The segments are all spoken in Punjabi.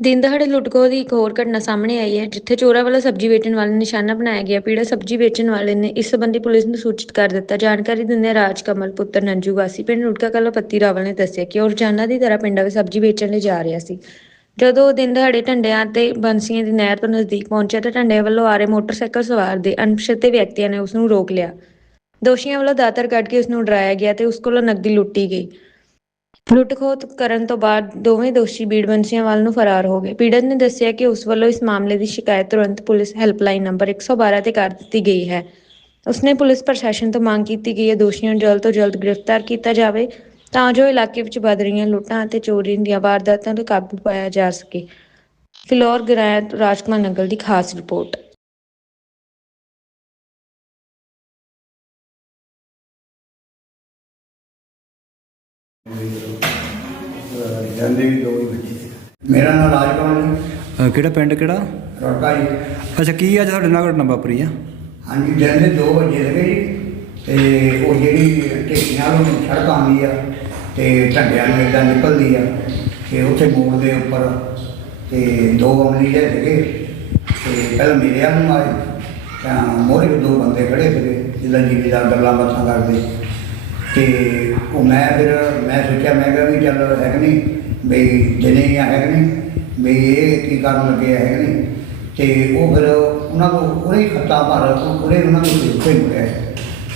ਦਿਨ ਦਹਾੜੇ ਲੁੱਟਖੋਹ ਦੀ ਇੱਕ ਹੋਰ ਘਟਨਾ ਸਾਹਮਣੇ ਆਈ ਹੈ, ਜਿੱਥੇ ਚੋਰਾਂ ਵੱਲੋਂ ਸਬਜ਼ੀ ਵੇਚਣ ਵਾਲੇ ਨੂੰ ਨਿਸ਼ਾਨਾ ਬਣਾਇਆ ਗਿਆ। ਪੀੜਾ ਸਬਜ਼ੀ ਵੇਚਣ ਵਾਲੇ ਨੇ ਇਸ ਸੰਬੰਧੀ ਪੁਲਿਸ ਨੂੰ ਸੂਚਿਤ ਕਰ ਦਿੱਤਾ। ਜਾਣਕਾਰੀ ਦਿੰਦਿਆਂ ਰਾਜ ਕਮਲ, ਪੁੱਤਰ ਨੰਜੂ ਵਾਸੀ, ਪਿੰਡ ਲੁਟਕਾ ਕਲਾਂ ਪੱਤੀ ਰਾਵਲ ਨੇ ਦੱਸਿਆ ਕਿ ਉਹ ਰੋਜ਼ਾਨਾ ਦੀ ਤਰ੍ਹਾਂ ਪਿੰਡਾਂ ਵਿੱਚ ਸਬਜ਼ੀ ਵੇਚਣ ਲਈ ਜਾ ਰਿਹਾ ਸੀ। ਜਦੋਂ ਉਹ ਦਿਨ ਦਹਾੜੇ ਢੰਡਿਆਂ ਤੇ ਬੰਸੀਆਂ ਦੀ ਨਹਿਰ ਤੋਂ ਨਜ਼ਦੀਕ ਪਹੁੰਚਿਆ, ਤਾਂ ਢੰਡਿਆਂ ਵੱਲੋਂ ਆ ਰਹੇ ਮੋਟਰਸਾਈਕਲ ਸਵਾਰ ਦੇ ਅਣਪਛਾਤੇ ਵਿਅਕਤੀਆਂ ਨੇ ਉਸ ਨੂੰ ਰੋਕ ਲਿਆ। ਦੋਸ਼ੀਆਂ ਵੱਲੋਂ ਦਾਤਰ ਕੱਢ ਕੇ ਉਸ ਨੂੰ ਡਰਾਇਆ ਗਿਆ ਤੇ ਉਸ ਕੋਲੋਂ ਨਕਦੀ ਲੁੱਟੀ ਗਈ। ਲੁੱਟ ਖੋਹ ਕਰਨ ਤੋਂ ਬਾਅਦ ਦੋਵੇਂ ਦੋਸ਼ੀ ਬੀੜਬੰਸੀਆਂ ਵੱਲ ਨੂੰ ਫਰਾਰ ਹੋ ਗਏ। ਪੀੜਤ ਨੇ ਦੱਸਿਆ ਕਿ ਉਸ ਵੱਲੋਂ ਇਸ ਮਾਮਲੇ ਦੀ ਸ਼ਿਕਾਇਤ ਤੁਰੰਤ ਪੁਲਿਸ ਹੈਲਪਲਾਈਨ ਨੰਬਰ 112 ਤੇ ਕਰ ਦਿੱਤੀ ਗਈ ਹੈ। ਉਸਨੇ ਪੁਲਿਸ ਪ੍ਰਸ਼ਾਸਨ ਤੋਂ ਮੰਗ ਕੀਤੀ ਗਈ ਹੈ ਦੋਸ਼ੀਆਂ ਨੂੰ ਜਲਦ ਤੋਂ ਜਲਦ ਗ੍ਰਿਫਤਾਰ ਕੀਤਾ ਜਾਵੇ, ਤਾਂ ਜੋ ਇਲਾਕੇ ਵਿੱਚ ਵੱਧ ਰਹੀਆਂ ਲੁੱਟਾਂ ਅਤੇ ਚੋਰੀ ਦੀਆਂ ਵਾਰਦਾਤਾਂ ਤੇ ਕਾਬੂ ਪਾਇਆ ਜਾ ਸਕੇ। ਫਿਲੌਰ ਗਰਾਇਆ ਤੋਂ ਰਾਜਕੁਮਾਰ ਨੰਗਲ ਦੀ ਖਾਸ ਰਿਪੋਰਟ। ਜਾਂਦੇ ਵੀ ਦੋ ਹੀ ਬੱਚੇ ਮੇਰਾ ਨਾਮ ਰਾਜਕਮਲ ਜੀ। ਅਹ ਕਿਹੜਾ ਪਿੰਡ ਕਿਹੜਾ? ਰੋਟਾ ਜੀ। ਅੱਛਾ ਕੀ ਅੱਜ ਤੁਹਾਡੇ ਨਾਲ ਘਟਨਾ ਵਾਪਰੀ ਆ? ਹਾਂਜੀ ਜਾਂਦੇ ਦੋ ਵਜੇ ਲਗੇ ਜੀ। ਤੇ ਉਹ ਜਿਹੜੀ ਢੇਕੀਆਂ ਨੂੰ ਸੜਕ ਆਉਂਦੀ ਆ ਤੇ ਝੰਡਿਆਂ ਨੂੰ ਇਦਾਂ ਨਿਕਲਦੀ ਆ ਤੇ ਉੱਥੇ ਮੋੜ ਦੇ ਉੱਪਰ ਤੇ ਦੋ ਅਮਲੀ ਜਿਹੇ ਸੀਗੇ ਤੇ ਪਹਿਲਾਂ ਮੇਰੇ ਨੂੰ ਆਏ ਤਾਂ ਮੋਰੇ ਦੋ ਬੰਦੇ ਖੜੇ ਸੀਗੇ ਜਿੱਦਾਂ ਜ਼ਿਮੀਦਾਰ ਗੱਲਾਂ ਬਾਤਾਂ ਕਰਦੇ। ਤੇ ਉਹ ਮੈਂ ਫਿਰ, ਮੈਂ ਸੋਚਿਆ, ਮੈਂ ਕਿਹਾ ਵੀ ਚੱਲ ਹੈ ਕਿ ਨਹੀਂ? ਵੀ ਦਿਨੇ ਆ ਹੈ ਕਿ ਨਹੀਂ? ਵੀ ਇਹ ਕੀ ਕਰਨ ਲੱਗੇ ਹੈ ਕਿ ਨਹੀਂ? ਤੇ ਉਹ ਫਿਰ ਉਹਨਾਂ ਨੂੰ, ਉਹਨੇ ਖੱਤਾ ਭਰ ਉਹਨੇ ਉਹਨਾਂ ਨੂੰ ਉੱਤੇ ਮੁੜਿਆ।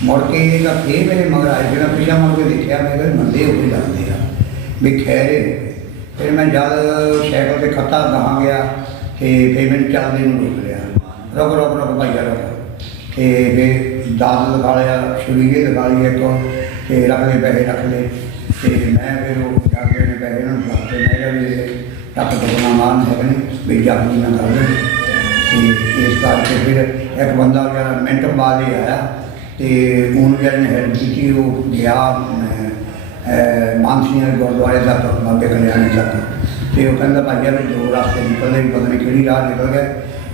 ਮੁੜ ਕੇ ਤਾਂ ਫੇਰ ਮੇਰੇ ਮਗਰ ਆਏ, ਜਿਹੜਾ ਪਿਛਾ ਮੁੜ ਕੇ ਦੇਖਿਆ, ਮੈਂ ਕਿਹਾ ਮੰਦੇ ਹੋ ਕੇ ਲੱਗਦੇ ਆ। ਵੀ ਖੈਰੇ ਫਿਰ ਮੈਂ ਜਦ ਸਾਈਕਲ ਤੇ ਖੱਤਾ ਗਾਹਾਂ ਗਿਆ, ਤੇ ਫਿਰ ਮੈਨੂੰ ਚੱਲਦੇ ਨੂੰ ਰੋਕ ਲਿਆ। ਰੁਕ ਰੁਕ ਰੁਕ, ਭਾਈ ਰੁਕ। ਤੇ ਫਿਰ ਦਾਦ ਲਗਾ ਲਿਆ ਛੁਰੀਏ ਲਗਾ ਲਈ ਇੱਕ ਤੇ ਰੱਖ ਲਏ ਪੈਸੇ ਰੱਖ ਲਏ। ਤੇ ਮੈਂ ਫਿਰ ਉਹ ਜਾ ਕੇ ਉਹਨੇ ਪੈਸੇ ਨੂੰ ਰੱਖ ਤੇ ਮੈਂ ਕਿਹਾ ਵੀ ਇਹ ਰੱਖ ਤੋਂ ਮਾਨ ਹੈ ਨਹੀਂ ਵੀ ਜਾਪੀ ਨਾ ਕਰ ਲੈ ਤੇ ਇਸ ਕਰਕੇ ਫਿਰ ਇੱਕ ਬੰਦਾ ਜਿਹੜਾ ਮਿੰਟ ਬਾਅਦ ਹੀ ਆਇਆ ਤੇ ਉਹਨੂੰ ਜਿਹੜਾ ਨੇ ਹੈਲਪ ਕੀਤੀ ਉਹ ਗਿਆ ਅਹ, ਮਾਨਸੀਆਂ ਗੁਰਦੁਆਰੇ ਤੱਕ ਬਾਬੇ ਕਲਿਆਣੇ ਤੱਕ ਤੇ ਉਹ ਕਹਿੰਦਾ ਭਾਈ ਵੀ ਦੋ ਰਸਤੇ ਨਿਕਲਦੇ ਵੀ ਪਤਾ ਨਹੀਂ ਕਿਹੜੀ ਰਾਹ ਨਿਕਲ ਗਏ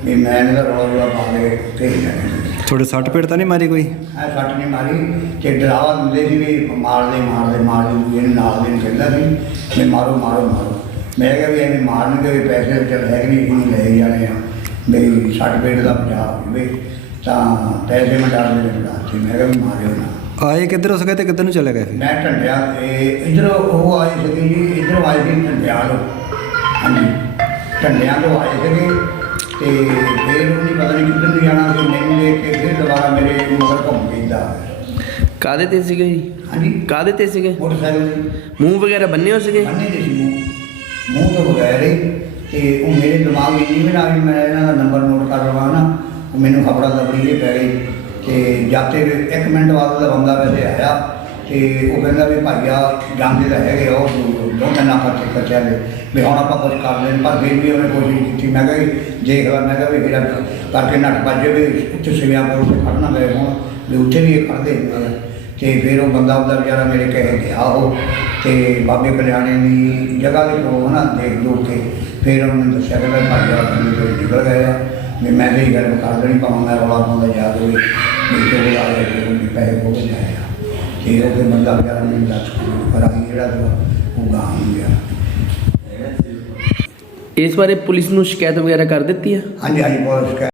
ਵੀ ਮੈਂ ਇਹਦਾ ਰੌਲਾ ਰੌਲਾ ਪਾ ਕੇ ਭੇਜ ਜਾਣੇ ਤੁਹਾਡੇ ਸੱਟ ਪੇਟ ਤਾਂ ਨਹੀਂ ਮਾਰੀ ਕੋਈ? ਐ ਸੱਟ ਨਹੀਂ ਮਾਰੀ ਤੇ ਡਰਾਵਾ ਦਿੰਦੇ ਸੀ ਵੀ ਮਾਰਦੇ ਮਾਰਦੇ ਮਾਰਦੇ ਇਹਨੂੰ ਨਾਲ ਦੇ ਨੂੰ ਕਹਿੰਦਾ ਸੀ ਵੀ ਮਾਰੋ ਮਾਰੋ ਮਾਰੋ। ਮੈਂ ਕਿਹਾ ਵੀ ਇਹਨੇ ਮਾਰਨਗੇ ਵੀ ਪੈਸੇ ਚੱਲ ਹੈ ਕਿ ਨਹੀਂ ਇਹਨੂੰ ਲੈ ਜਾਣੇ ਆ। ਵੀ ਸੱਟ ਪੇਟ ਦਾ ਪੰਜਾਬ ਹੋਵੇ ਤਾਂ ਪੈਸੇ ਮੈਂ ਡਰ ਦੇ ਬਣਾ ਸੀ ਮੈਂ ਕਿਹਾ ਵੀ ਮਾਰਿਓ ਨਾ। ਆਏ ਕਿੱਧਰ ਹੋ ਸਕੇ ਤੇ ਕਿੱਧਰ ਨੂੰ ਚਲੇ ਗਏ ਮੈਂ ਢੰਡਿਆ ਇਹ ਇਧਰੋਂ ਉਹ ਆਏ ਸੀਗੇ ਜੀ ਇਧਰੋਂ ਆਏ ਸੀ ਢੰਡਿਆਂ ਤੋਂ ਹਾਂਜੀ। ਢੰਡਿਆਂ ਤੋਂ ਆਏ ਸੀਗੇ। ਤੇ ਫਿਰ ਉਹਨੇ ਪਤਾ ਨਹੀਂ ਕਿੱਧਰ ਨੂੰ ਜਾਣਾ ਸੀ ਮੈਨੂੰ ਦੇਖ ਕੇ ਫਿਰ ਦੁਬਾਰਾ ਮੇਰੇ ਮਗਰ ਘੁੰਮ ਗਿਆ। ਕਾਦੇ ਤੇ ਸੀਗੇ ਜੀ? ਹਾਂਜੀ। ਕਾਦੇ ਤੇ ਸੀਗੇ? ਮੋਟਰਸਾਈਕਲ ਮੂੰਹ ਵਗੈਰਾ ਬੰਨੇ ਹੋ ਸੀਗੇ? ਬੰਨੇ ਦੇ ਸੀ ਮੂੰਹ। ਮੂੰਹ ਤੋਂ ਬਗੈਰ ਹੀ। ਤੇ ਉਹ ਮੇਰੇ ਦਿਮਾਗ ਵਿੱਚ ਨਹੀਂ ਨਾ ਵੀ ਮੈਂ ਇਹਨਾਂ ਦਾ ਨੰਬਰ ਨੋਟ ਕਰ ਲਵਾਂ ਨਾ। ਉਹ ਮੈਨੂੰ ਖਬਰਾਂ ਜਿਹੀ ਪੈ ਗਈ ਤੇ ਜਾਤੇ ਇੱਕ ਮਿੰਟ ਬਾਅਦ ਦਾ ਬੰਦਾ ਵੈਸੇ ਆਇਆ। ਤੇ ਉਹ ਕਹਿੰਦਾ ਵੀ ਭਾਈਆ ਜਾਂਦੇ ਤਾਂ ਹੈਗੇ ਆ, ਉਹ ਦੋ ਤਿੰਨ ਆਫਰ ਖਰਚਿਆ ਦੇ ਵੀ ਹੁਣ ਆਪਾਂ ਕੁਝ ਕਰ ਲੈਣ ਪਰ ਫਿਰ ਵੀ ਉਹਨੇ ਕੋਸ਼ਿਸ਼ ਕੀਤੀ। ਮੈਂ ਕਿਹਾ ਵੀ ਦੇਖ ਲੈ ਮੈਂ ਕਿਹਾ ਵੀ ਮੇਰਾ ਕਰਕੇ ਨੱਠ ਭੱਜ ਵੀ ਉੱਥੇ ਸਿਵਿਆਂ ਕੋਲ ਉੱਥੇ ਖੜਨਾ ਗਏ ਹੁਣ ਵੀ ਉੱਥੇ ਵੀ ਇਹ ਖੜਦੇ ਹੁੰਦੇ ਆ ਤੇ ਫਿਰ ਉਹ ਬੰਦਾ ਉਹਦਾ ਵਿਚਾਰਾ ਮੇਰੇ ਕਹੇ ਗਿਆ ਉਹ ਤੇ ਬਾਬੇ ਕਲਿਆਣੇ ਦੀ ਜਗ੍ਹਾ ਦੇ ਕੋਲ ਨਾ ਦੇਖ ਦੋ ਕੇ ਫਿਰ ਉਹਨਾਂ ਨੇ ਦੱਸਿਆ ਕਿ ਮੈਂ ਭਾਈ ਆ ਬੰਦੇ ਤੋਂ ਨਿਕਲ ਗਏ ਆ ਵੀ ਮੈਂ ਤੇ ਇਹ ਗੱਲ ਕਰ ਦੇਣੀ ਭਾਵੇਂ ਮੈਂ ਰੌਲਾ ਪਾਉਂਦਾ ਯਾਦ ਹੋਵੇ ਵੀ ਤੇ ਆ ਗਿਆ ਕਿ ਪੈਸੇ ਕੋਲ ਜਾਏ ਆ ਤੇ ਉਹ ਫਿਰ ਬੰਦਾ ਵਿਚਾਰਾ ਮੈਨੂੰ ਦੱਸ ਕੇ ਪਰ ਆ ਜਿਹੜਾ ਉਹ ਗਾਂ ਹੋ ਗਿਆ ਇਸ ਬਾਰੇ ਪੁਲਿਸ ਨੂੰ ਸ਼ਿਕਾਇਤ ਵਗੈਰਾ ਕਰ ਦਿੱਤੀ ਹੈ? ਹਾਂਜੀ ਹਾਂਜੀ ਬਹੁਤ